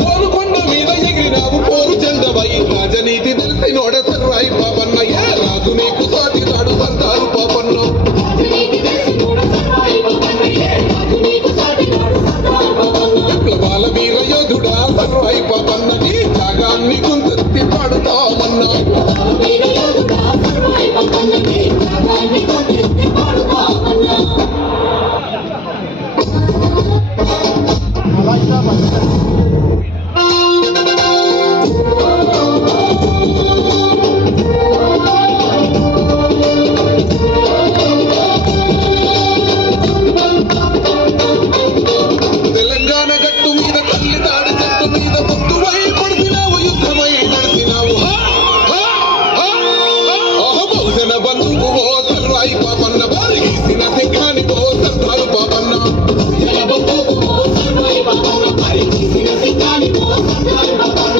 కోరుకొండ మీద ఎగిరినావు పోరు చందవై రాజనీతి తెలిసినోడ సర్వాయి పాపన్న ఏ రాజు నీకు సాటి నాడు సంతారు పాపన్న విప్లవాల వీర యోధుడా సర్వాయి పాపన్న నీ త్యాగాన్ని గుంతెత్తి పాడుతామన్నా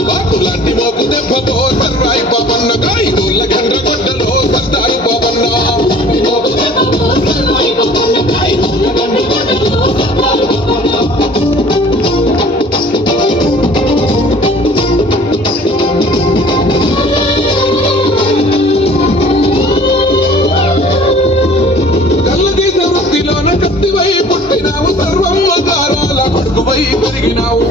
బాకులాంటి మోకు దెబ్బతో సర్రాయి పాపన్న గాయదుల గండ్ర గొడ్డలో సర్దారు పాపన్న కళ్ళదీస వృత్తిలోన కత్తివై పుట్టినావు సర్వమ్మ గారాల కొడుకువై పెరిగినావు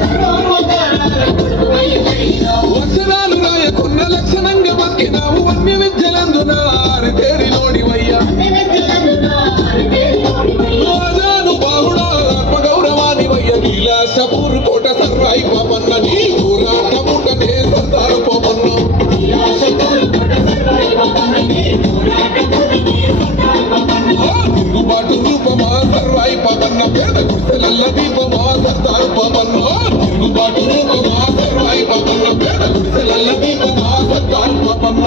అక్షరాలు రాయకున్న లక్షణంగా బతికినావు అన్య విద్యలందున తేరిలోడివయ్యా రాజానుబాహుడా ఆత్మగౌరవానివయ్య నీలాసపూర్ కోట సర్రాయి పాపన్న నీ పోరాటముటనే సర్దారు పాపన్న తిరుగుబాటు రూపమా సర్వాయి పాపన్న పేద గుర్తెలల్ల దీపమా సర్దారు పాపన్న తిరుగుబాటు రూపమా సర్వాయి పాపన్న పేద గుర్తెలల్ల దీపమా సర్దారు పాపన్న